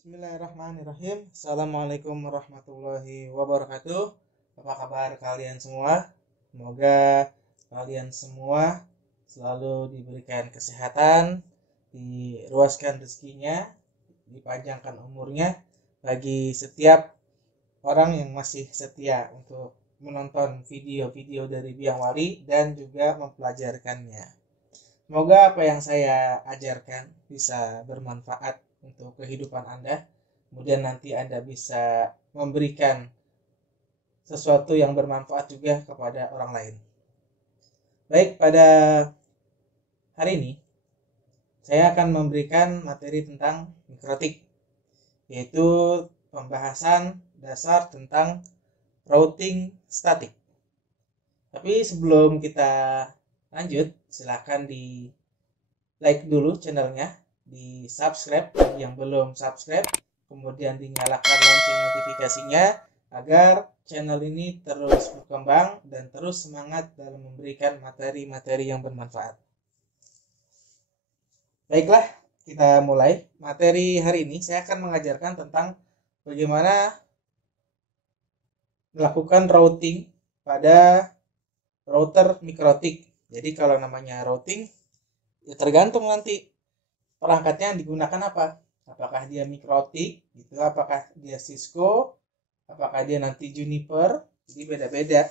Bismillahirrahmanirrahim. Assalamualaikum warahmatullahi wabarakatuh. Apa kabar kalian semua? Semoga kalian semua selalu diberikan kesehatan, diluaskan rezekinya, dipanjangkan umurnya bagi setiap orang yang masih setia untuk menonton video-video dari Biang Wali dan juga mempelajarkannya. Semoga apa yang saya ajarkan bisa bermanfaat untuk kehidupan Anda. Kemudian nanti Anda bisa memberikan sesuatu yang bermanfaat juga kepada orang lain. Baik, pada hari ini saya akan memberikan materi tentang mikrotik, yaitu pembahasan dasar tentang routing statik. Tapi sebelum kita lanjut, silahkan di like dulu channelnya, di subscribe bagi yang belum subscribe, kemudian dinyalakan lonceng notifikasinya agar channel ini terus berkembang dan terus semangat dalam memberikan materi-materi yang bermanfaat. Baiklah, kita mulai. Materi hari ini saya akan mengajarkan tentang bagaimana melakukan routing pada router mikrotik. Jadi kalau namanya routing, ya tergantung nanti perangkatnya yang digunakan apa. Apakah dia mikrotik gitu, apakah dia Cisco, apakah dia nanti Juniper, jadi beda-beda.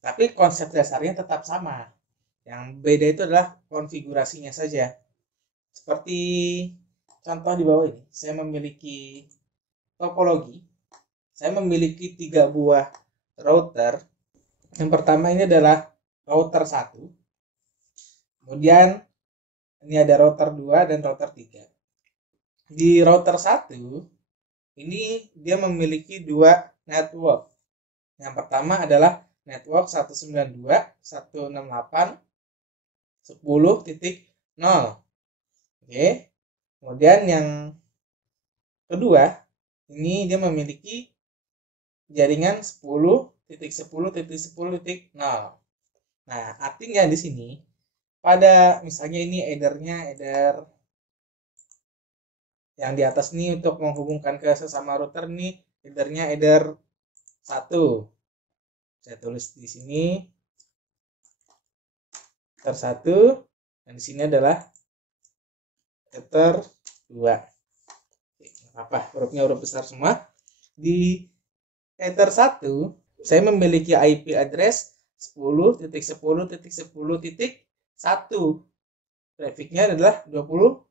Tapi konsep dasarnya tetap sama. Yang beda itu adalah konfigurasinya saja. Seperti contoh di bawah ini, saya memiliki topologi. Saya memiliki 3 buah router. Yang pertama ini adalah router 1. Kemudian ini ada router 2 dan router 3. Di router 1 ini dia memiliki 2 network. Yang pertama adalah network 192.168.10.0. Oke. Kemudian yang kedua, ini dia memiliki jaringan 10.10.10.0. Nah, artinya di sini pada misalnya ini headernya header yang di atas ini untuk menghubungkan ke sesama router nih, headernya header 1. Saya tulis di sini header 1 dan di sini adalah header 2. Apa hurufnya huruf besar semua. Di header 1 saya memiliki IP address 10.10.10.1. Trafficnya adalah 24.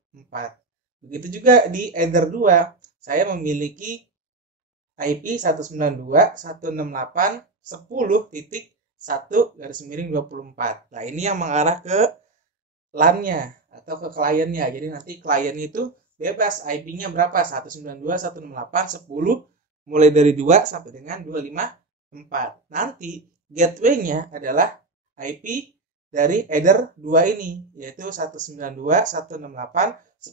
Begitu juga di header 2 saya memiliki IP 192.168.10.1/24. Nah, ini yang mengarah ke LAN-nya atau ke kliennya. Jadi nanti kliennya itu bebas IP-nya berapa? 192.168.10 mulai dari 2 sampai dengan 254. Nanti gateway-nya adalah IP dari header 2 ini, yaitu 192.168.10.1.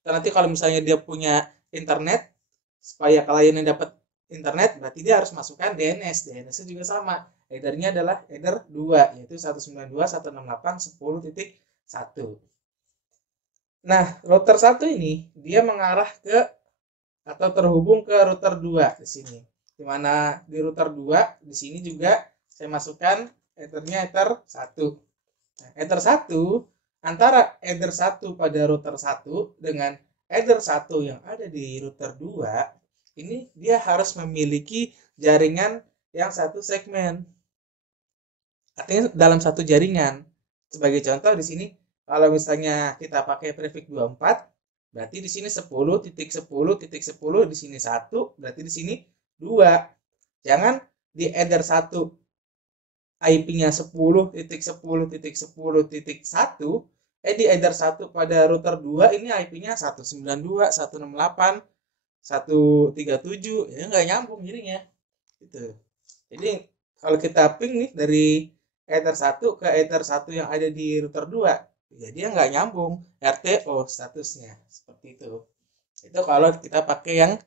Dan nanti kalau misalnya dia punya internet, supaya kliennya dapat internet, berarti dia harus masukkan DNS. DNS-nya juga sama. Header-nya adalah header 2, yaitu 192.168.10.1. Nah, router 1 ini dia mengarah ke atau terhubung ke router 2 di sini. Di mana di router 2 di sini juga saya masukkan header-nya header 1. Nah, header 1 antara header 1 pada router 1 dengan header 1 yang ada di router 2, ini dia harus memiliki jaringan yang satu segmen. Artinya dalam satu jaringan. Sebagai contoh di sini kalau misalnya kita pakai prefix 24, berarti di sini 10.10.10 di sini 1, berarti di sini 2. Jangan di header 1 IP-nya 10.10.10.1, di header 1 pada router 2 ini IP-nya 192, 168, 137, ya nggak nyambung jadinya. Gitu. Jadi kalau kita ping nih dari header 1 ke header 1 yang ada di router 2, ya dia nggak nyambung RTO statusnya. Seperti itu. Itu kalau kita pakai yang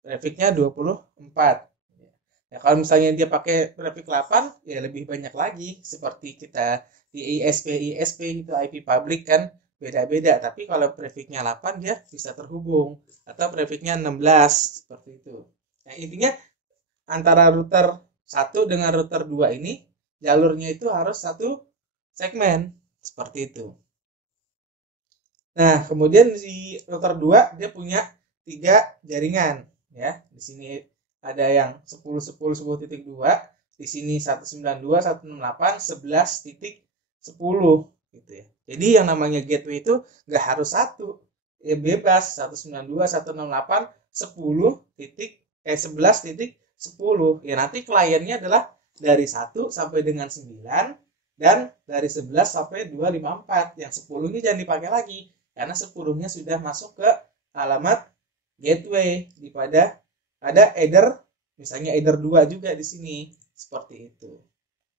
prefixnya 24. Ya, kalau misalnya dia pakai prefix 8, ya lebih banyak lagi. Seperti kita di ISP itu IP public kan beda-beda, tapi kalau prefiknya 8 dia bisa terhubung, atau prefiknya 16 seperti itu. Nah, intinya antara router 1 dengan router 2 ini jalurnya itu harus satu segmen seperti itu. Nah, kemudian di router 2 dia punya 3 jaringan ya. Di sini ada yang 10.10.10.2, di sini 192, 168, 11.10 gitu ya. Jadi yang namanya gateway itu nggak harus satu, ya bebas 192, 168, 11.10. Ya nanti kliennya adalah dari 1 sampai dengan 9 dan dari 11 sampai 254. Yang 10-nya jangan dipakai lagi karena 10-nya sudah masuk ke alamat gateway daripada ada header, misalnya header 2 juga di sini seperti itu.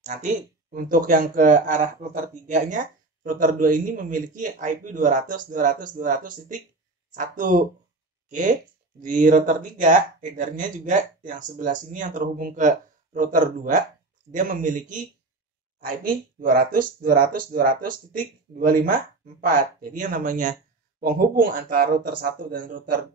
Nanti untuk yang ke arah router 3-nya, router 2 ini memiliki IP 200.200.200.1. Oke, di router 3 headernya juga yang sebelah sini yang terhubung ke router 2, dia memiliki IP 200.200.200.254. Jadi yang namanya penghubung antara router 1 dan router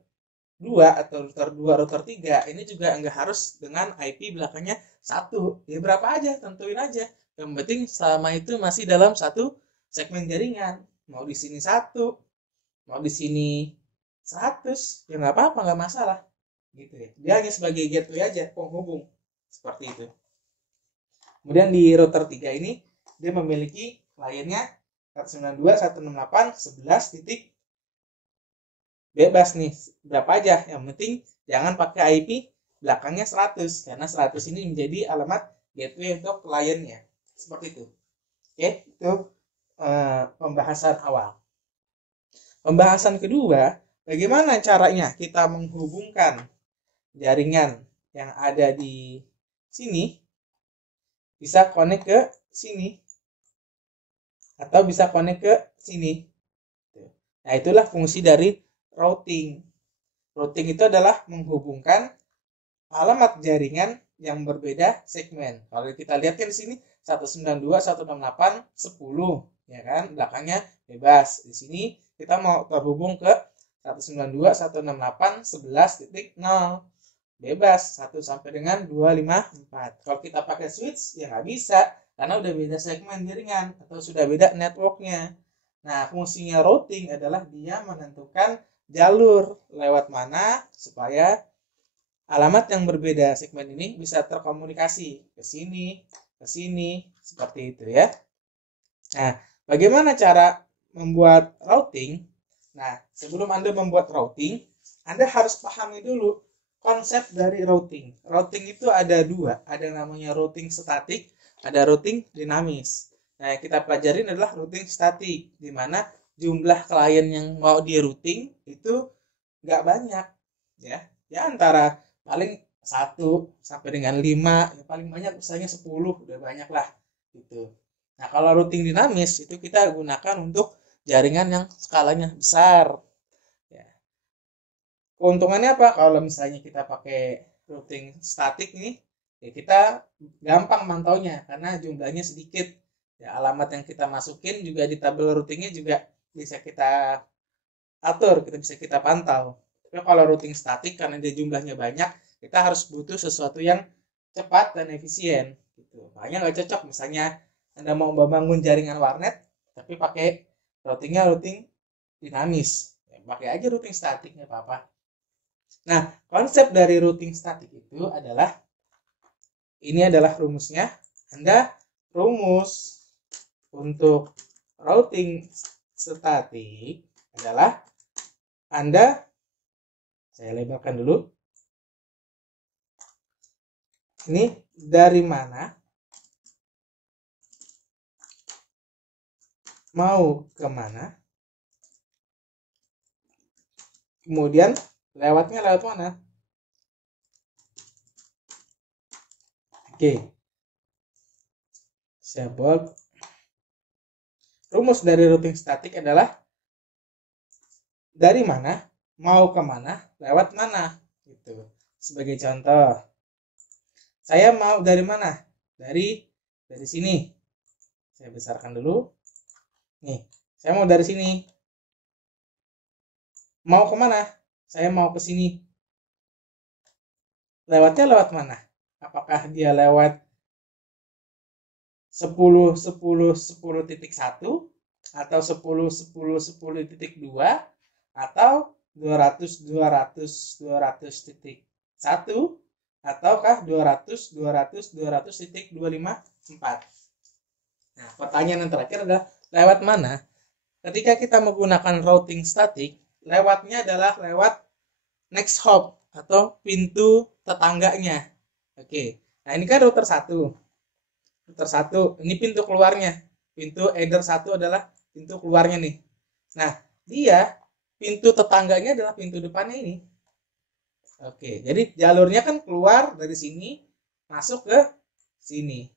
2 atau router 2, router 3 ini juga enggak harus dengan IP belakangnya 1. Ya berapa aja, tentuin aja. Yang penting selama itu masih dalam satu segmen jaringan. Mau di sini 1, mau di sini 100, ya nggak apa-apa, nggak masalah. Gitu ya. Dia hanya sebagai gateway aja, penghubung. Seperti itu. Kemudian di router 3 ini dia memiliki kliennya 192.168.11 titik bebas nih, berapa aja, yang penting jangan pakai IP belakangnya 100 karena 100 ini menjadi alamat gateway untuk kliennya. Seperti itu. Oke, itu pembahasan awal. Pembahasan kedua, bagaimana caranya kita menghubungkan jaringan yang ada di sini bisa connect ke sini atau bisa connect ke sini. Nah, itulah fungsi dari routing. Routing itu adalah menghubungkan alamat jaringan yang berbeda segmen. Kalau kita lihat kan di sini 192, 168, 10, ya kan? Belakangnya bebas. Di sini kita mau terhubung ke 192, 168, 11.0. Bebas 1 sampai dengan 254. Kalau kita pakai switch ya nggak bisa karena udah beda segmen jaringan atau sudah beda networknya. Nah, fungsinya routing adalah dia menentukan jalur lewat mana supaya alamat yang berbeda segmen ini bisa terkomunikasi ke sini, seperti itu ya. Nah, bagaimana cara membuat routing? Nah, sebelum Anda membuat routing, Anda harus pahami dulu konsep dari routing. Routing itu ada dua, ada yang namanya routing statik, ada routing dinamis. Nah, yang kita pelajarin adalah routing statik, di mana jumlah klien yang mau di routing itu nggak banyak, ya antara paling 1 sampai dengan 5, ya paling banyak misalnya 10, udah banyak lah gitu. Nah, kalau routing dinamis itu kita gunakan untuk jaringan yang skalanya besar. Ya. Keuntungannya apa? Kalau misalnya kita pakai routing statik nih, ya kita gampang mantaunya karena jumlahnya sedikit. Ya, alamat yang kita masukin juga di tabel routingnya juga bisa kita atur, kita bisa kita pantau. Tapi kalau routing statik karena dia jumlahnya banyak, kita harus butuh sesuatu yang cepat dan efisien. Gitu. Makanya nggak cocok misalnya Anda mau membangun jaringan warnet, tapi pakai routingnya routing dinamis. Ya, pakai aja routing statik, nggak apa-apa. Nah, konsep dari routing statik itu adalah, ini adalah rumusnya. Anda rumus untuk routing statik adalah saya lebarkan dulu. Ini dari mana mau kemana, kemudian lewatnya lewat mana. Oke, saya buat rumus dari routing statik adalah dari mana mau kemana lewat mana gitu. Sebagai contoh, saya mau dari mana, dari sini. Saya besarkan dulu nih, saya mau dari sini Mau kemana? Saya mau ke sini. Lewatnya lewat mana? Apakah dia lewat 10 10 10 10.1 atau 10 10 10 10.2 atau 200 200 200 200.1 ataukah 200 200 200.254. Nah, pertanyaan yang terakhir adalah lewat mana? Ketika kita menggunakan routing statik, lewatnya adalah lewat next hop atau pintu tetangganya. Oke. Nah, ini kan router 1. Router 1, ini pintu keluarnya. Pintu header 1 adalah pintu keluarnya nih. Nah, dia pintu tetangganya adalah pintu depannya ini. Oke, jadi jalurnya kan keluar dari sini masuk ke sini.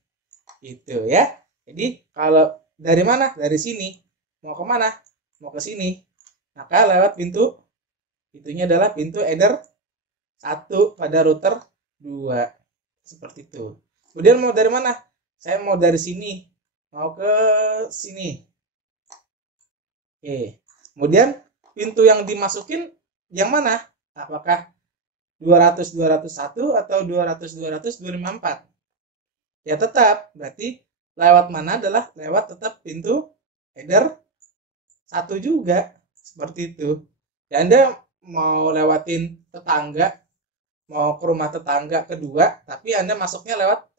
Gitu ya. Jadi kalau dari mana? Dari sini. Mau ke mana? Mau ke sini. Maka lewat pintu, itunya adalah pintu header 1 pada router 2. Seperti itu. Kemudian mau dari mana? Saya mau dari sini. Mau ke sini. Oke. Kemudian pintu yang dimasukin yang mana? Apakah 200 201 atau 200 200 254? Ya tetap, berarti lewat mana adalah lewat tetap pintu header 1 juga. Seperti itu. Ya, Anda mau lewatin tetangga, mau ke rumah tetangga kedua, tapi Anda masuknya lewat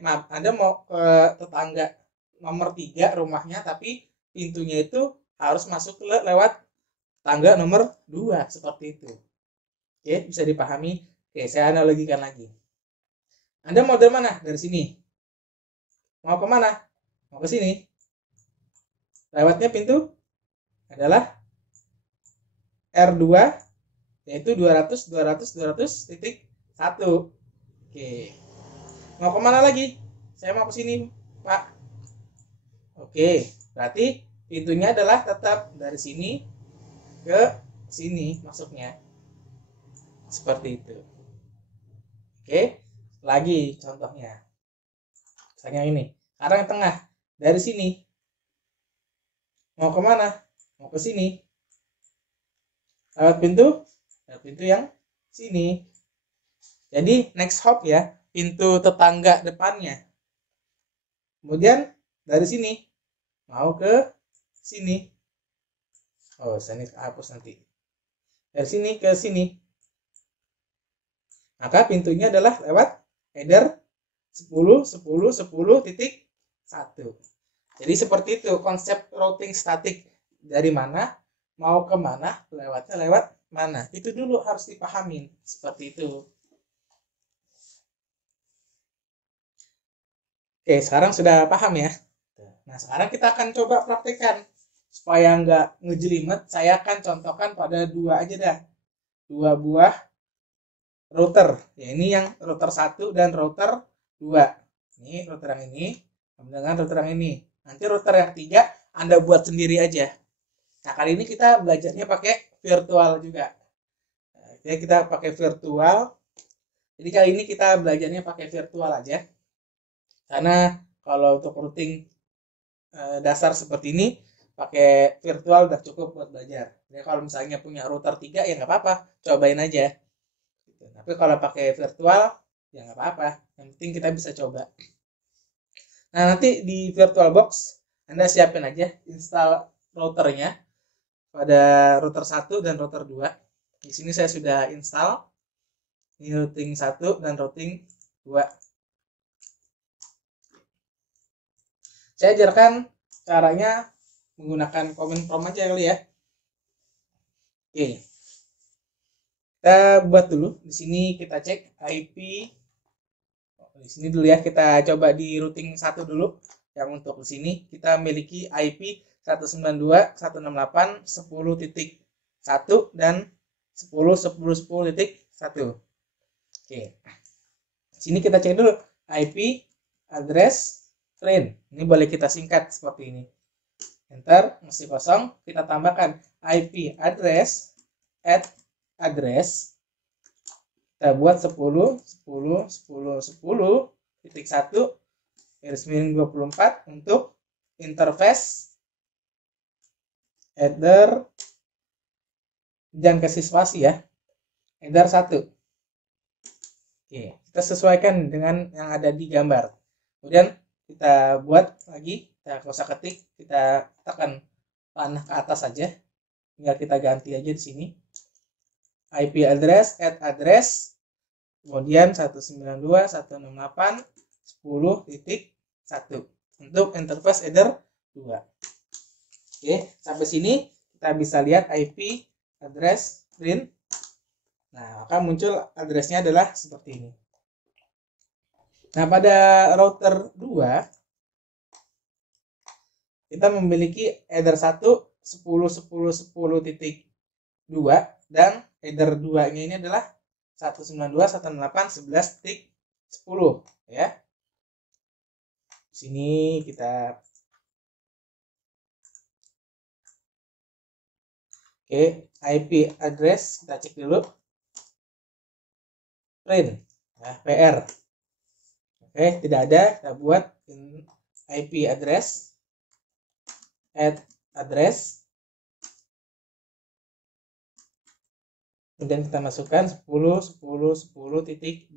maaf, Anda mau ke tetangga nomor 3 rumahnya, tapi pintunya itu harus masuk lewat tangga nomor 2, seperti itu. Oke, bisa dipahami. Oke, saya analogikan lagi. Anda mau dari mana? Dari sini. Mau ke mana? Mau ke sini. Lewatnya pintu adalah R2, yaitu 200 200 200.1. Oke. Mau kemana lagi? Saya mau ke sini, Pak. Oke, berarti pintunya adalah tetap dari sini ke sini masuknya. Seperti itu. Oke, lagi contohnya. Misalnya ini. Sekarang yang tengah. Dari sini. Mau kemana? Mau ke sini. Lewat pintu? Lewat pintu yang sini. Jadi next hop ya. Pintu tetangga depannya. Kemudian dari sini. Mau ke sini. Oh, saya hapus nanti. Dari sini ke sini. Maka pintunya adalah lewat header 10 10 10.1. Jadi seperti itu konsep routing statik. Dari mana mau ke mana, lewatnya lewat mana. Itu dulu harus dipahamin. Seperti itu. Oke, sekarang sudah paham ya. Nah, sekarang kita akan coba praktekkan. Supaya nggak ngejelimet, saya akan contohkan pada dua aja dah. Dua buah router. Ya, ini yang router 1 dan router 2. Ini router yang ini dengan router yang ini. Nanti router yang 3 Anda buat sendiri aja. Nah, kali ini kita belajarnya pakai virtual juga. Nah, kita pakai virtual. Jadi kali ini kita belajarnya pakai virtual aja. Karena kalau untuk routing dasar seperti ini pakai virtual udah cukup buat belajar. Jadi kalau misalnya punya router 3 ya nggak apa-apa, cobain aja. Tapi kalau pakai virtual ya nggak apa-apa, yang penting kita bisa coba. Nah, nanti di VirtualBox Anda siapin aja install routernya pada router 1 dan router 2. Di sini saya sudah install ini routing 1 dan routing 2. Saya ajarkan caranya menggunakan command prompt aja kali ya. Oke. Kita buat dulu. Di sini kita cek IP. Di sini dulu ya, kita coba di routing 1 dulu. Yang untuk di sini kita memiliki IP 192.168.10.1 dan 10.10.10.1. Oke. Di sini kita cek dulu IP address train. Ini boleh kita singkat seperti ini. Enter, masih kosong. Kita tambahkan IP address address. Kita buat 10.10.10.10.1 garis miring 24 untuk interface header jangan kasih spasi ya, header 1. Oke, kita sesuaikan dengan yang ada di gambar. Kemudian kita buat lagi, kita kosa ketik, kita tekan panah ke atas saja, tinggal kita ganti aja di sini. IP address, add address, kemudian 192.168.10.1 untuk interface header 2. Oke, sampai sini kita bisa lihat IP address print. Nah, maka muncul addressnya adalah seperti ini. Nah, pada router 2 kita memiliki header 1 10.10.10.2 dan header 2-nya ini adalah 192.168.11.10 ya. Sini kita IP address kita cek dulu. Print ya, PR. Tidak ada, kita buat IP address, add address, kemudian kita masukkan 10.10.10.2,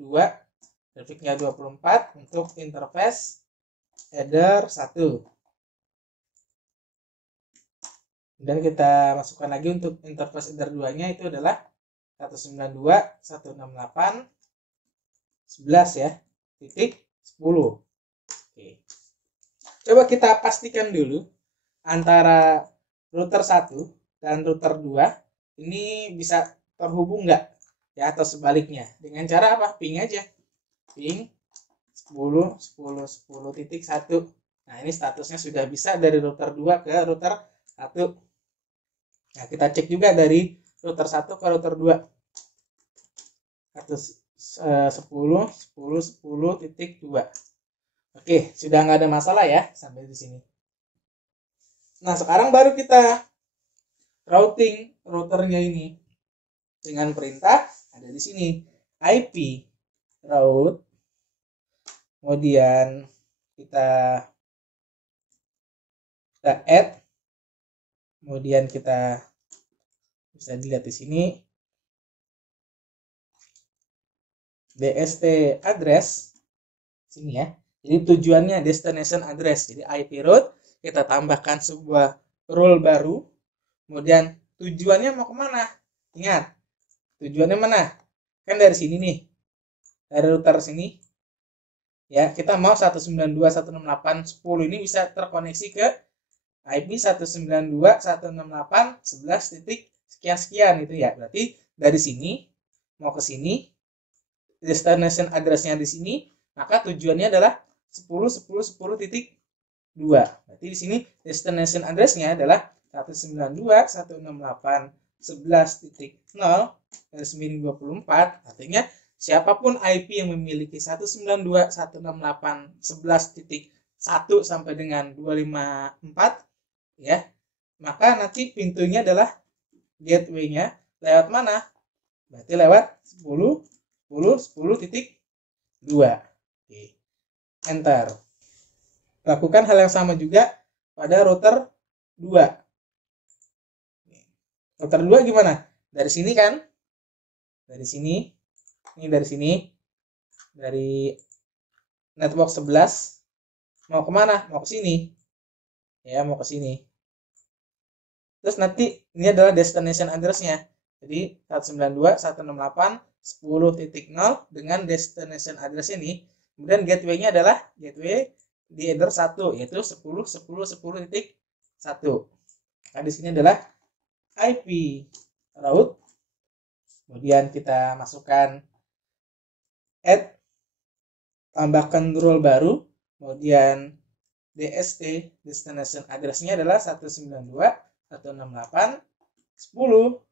grafiknya 24 untuk interface header 1. Dan kita masukkan lagi untuk interface header 2-nya itu adalah 192.168.11 ya, titik 10. Oke. Coba kita pastikan dulu antara router 1 dan router 2 ini bisa terhubung nggak ya, atau sebaliknya dengan cara apa? Ping aja, ping 10.10.10.1. Nah, ini statusnya sudah bisa dari router 2 ke router 1. Nah, kita cek juga dari router 1 ke router 2. 10.10.10.2. Oke, sudah nggak ada masalah ya sampai di sini. Nah, sekarang baru kita routing routernya ini dengan perintah ada di sini IP route. Kemudian kita add, kemudian kita bisa dilihat di sini DST address sini ya. Jadi tujuannya destination address. Jadi IP route kita tambahkan sebuah role baru. Kemudian tujuannya mau kemana? Ingat, tujuannya mana? Kan dari sini nih. Dari router sini. Ya, kita mau 192.168.10 ini bisa terkoneksi ke IP 192.168.11 titik sekian-sekian itu ya. Berarti dari sini mau ke sini, destination address-nya di sini, maka tujuannya adalah 10.10.10.2. Berarti di sini destination address-nya adalah 192.168.11.0 garis miring 24. Artinya siapapun IP yang memiliki 192.168.11.1 sampai dengan 254 ya, maka nanti pintunya adalah gateway-nya lewat mana? Berarti lewat 10.10.10.2. Oke. Enter. Lakukan hal yang sama juga pada router 2. Router 2 gimana? Dari sini kan? Dari sini. Ini dari sini. Dari network 11 mau kemana? Mau ke sini. Ya, mau ke sini. Terus nanti ini adalah destination address-nya. Jadi 192.168.10.0 dengan destination address ini. Kemudian gateway-nya adalah gateway di header 1 yaitu 10.10.10.1. Nah, di sini adalah IP route. Kemudian kita masukkan add, tambahkan role baru, kemudian DST destination address-nya adalah 192.168.10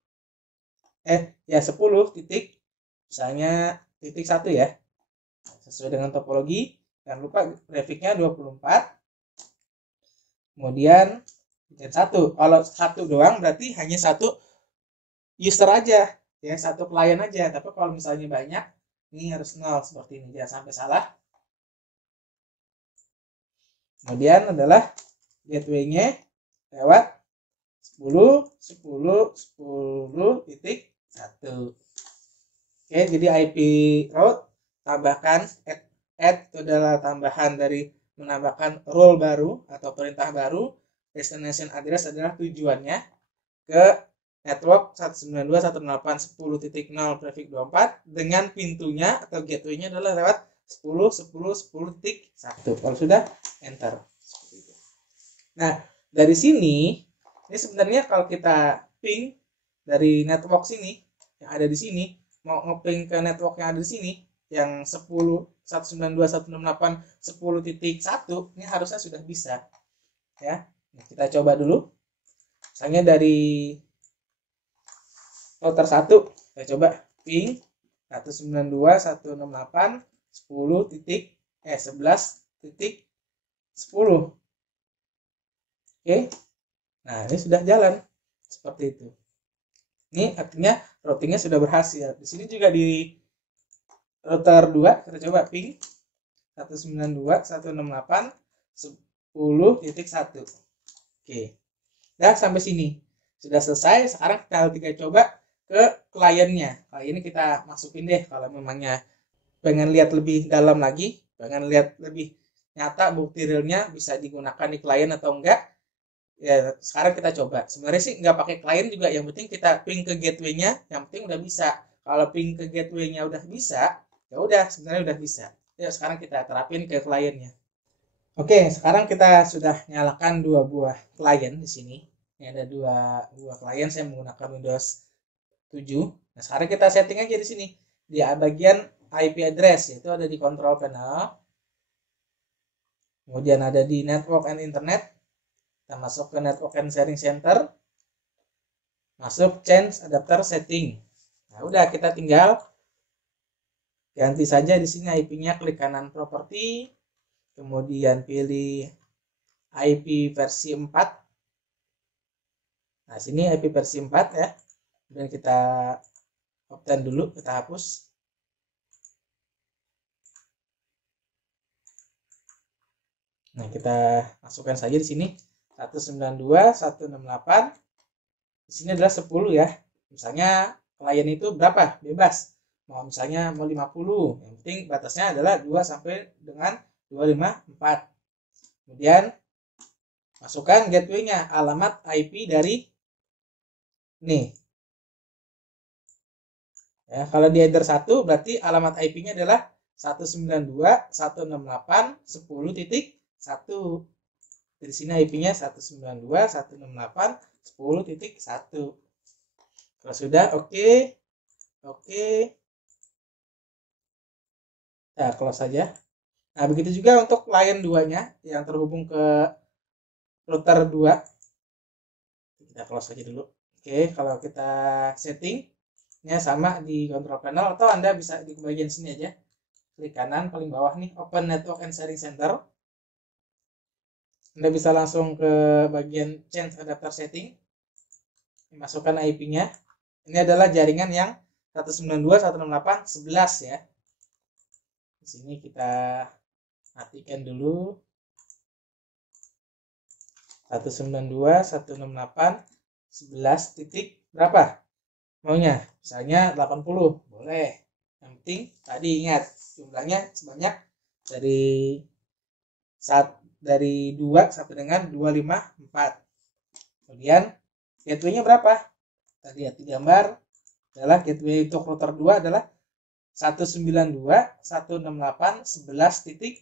10 titik misalnya titik 1 ya, sesuai dengan topologi. Jangan lupa grafiknya 24, kemudian bikin 1. Kalau 1 doang berarti hanya 1 user aja ya, 1 klien aja. Tapi kalau misalnya banyak, ini harus 0 seperti ini, jangan sampai salah. Kemudian adalah gateway-nya lewat 10.10.10.1. Oke, jadi IP route tambahkan add itu adalah tambahan dari menambahkan role baru atau perintah baru. Destination address adalah tujuannya ke network 192.168.10.0 prefix 24 dengan pintunya atau gateway-nya adalah lewat 10.10.10.1. Kalau sudah, enter. Nah, dari sini ini sebenarnya kalau kita ping dari network sini yang ada di sini, mau ngeping ke network yang ada di sini yang 192.168.10.1 ini harusnya sudah bisa ya. Nah, kita coba dulu. Misalnya dari router 1 saya coba ping 192.168.10.11.10. Oke. Nah, ini sudah jalan seperti itu. Ini artinya routingnya sudah berhasil. Di sini juga di router 2 kita coba ping 192.168.10.1. Oke. Nah, sampai sini sudah selesai. Sekarang kita tinggal coba ke kliennya. Kali ini kita masukin deh kalau memangnya pengen lihat lebih dalam lagi, pengen lihat lebih nyata bukti realnya bisa digunakan di klien atau enggak. Ya, sekarang kita coba. Sebenarnya sih nggak pakai klien juga, yang penting kita ping ke gateway-nya, yang penting udah bisa. Kalau ping ke gateway-nya udah bisa, ya udah sebenarnya udah bisa. Ya, sekarang kita terapin ke kliennya. Oke, sekarang kita sudah nyalakan dua buah klien di sini. Ini ada dua buah klien, saya menggunakan Windows 7. Nah, sekarang kita setting aja di sini. Di bagian IP address, yaitu ada di control panel. Kemudian ada di network and internet. Kita masuk ke network and sharing center. Masuk change adapter setting. Nah, udah kita tinggal ganti saja di sini IP-nya, klik kanan properti. Kemudian pilih IP versi 4. Nah, sini IP versi 4 ya. Kemudian kita obtain dulu, kita hapus. Nah, kita masukkan saja di sini 192.168. Di sini adalah 10 ya. Misalnya klien itu berapa? Bebas. Mau misalnya mau 50. Yang penting batasnya adalah 2 sampai dengan 254. Kemudian masukkan gateway-nya, alamat IP dari nih. Ya, kalau di header 1 berarti alamat IP-nya adalah 192.168.10.1. Di sini IP-nya 192.168.10.1. Kalau sudah oke. Nah, close saja. Nah, begitu juga untuk klien 2-nya yang terhubung ke router 2. Kita close saja dulu. Oke, kalau kita settingnya sama di control panel, atau Anda bisa di bagian sini aja. Klik kanan paling bawah nih, open network and sharing center. Anda bisa langsung ke bagian change adapter setting. Masukkan IP-nya. Ini adalah jaringan yang 192.168.11 ya. Di sini kita matikan dulu. 192.168.11 titik berapa maunya? Misalnya 80. Boleh. Yang penting tadi ingat jumlahnya sebanyak dari 2 sampai dengan 254. Kemudian gateway-nya berapa? Tadi lihat di gambar adalah gateway untuk router 2 adalah 192.168.11.10.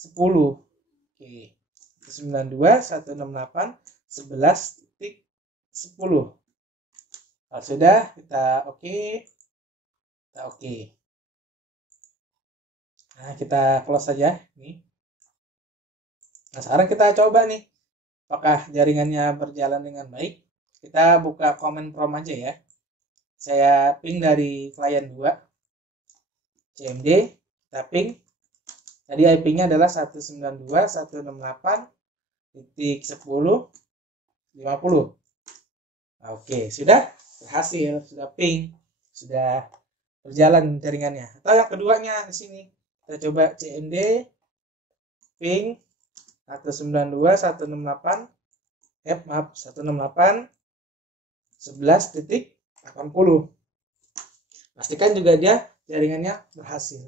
Oke. 192.168.11.10. Kalau sudah kita oke. Kita oke. Nah, kita close saja ini. Nah, sekarang kita coba nih, apakah jaringannya berjalan dengan baik. Kita buka command prompt aja ya. Saya ping dari klien 2. CMD, kita ping. Tadi IP-nya adalah 192.168.10.50. Oke, sudah berhasil, sudah ping, sudah berjalan jaringannya. Atau yang keduanya di sini. Kita coba CMD ping 192.168.10.50. 168.11.80. Pastikan juga dia jaringannya berhasil.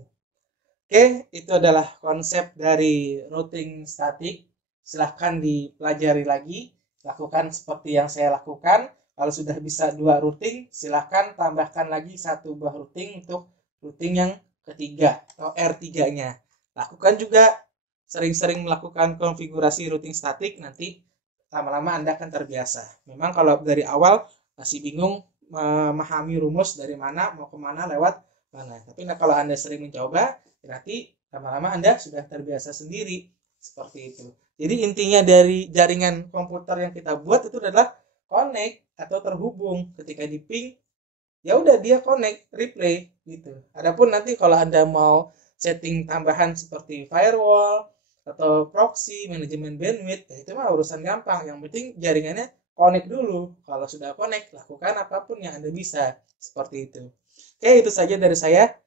Oke, itu adalah konsep dari routing statik. Silahkan dipelajari lagi, lakukan seperti yang saya lakukan. Kalau sudah bisa 2 routing, silahkan tambahkan lagi 1 buah routing untuk routing yang ketiga atau R3-nya. Lakukan juga sering-sering melakukan konfigurasi routing statik, nanti lama-lama Anda akan terbiasa. Memang kalau dari awal masih bingung memahami rumus dari mana mau kemana lewat mana. Tapi kalau Anda sering mencoba, berarti lama-lama Anda sudah terbiasa sendiri seperti itu. Jadi intinya dari jaringan komputer yang kita buat itu adalah connect atau terhubung. Ketika di ping, ya udah dia connect, replay gitu. Adapun nanti kalau Anda mau setting tambahan seperti firewall atau proxy, manajemen bandwidth, ya itu mah urusan gampang. Yang penting jaringannya connect dulu. Kalau sudah connect, lakukan apapun yang Anda bisa. Seperti itu. Oke, itu saja dari saya.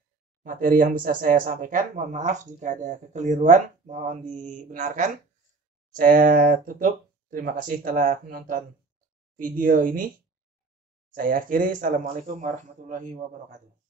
Materi yang bisa saya sampaikan. Mohon maaf jika ada kekeliruan. Mohon dibenarkan. Saya tutup. Terima kasih telah menonton video ini. Saya akhiri. Assalamualaikum warahmatullahi wabarakatuh.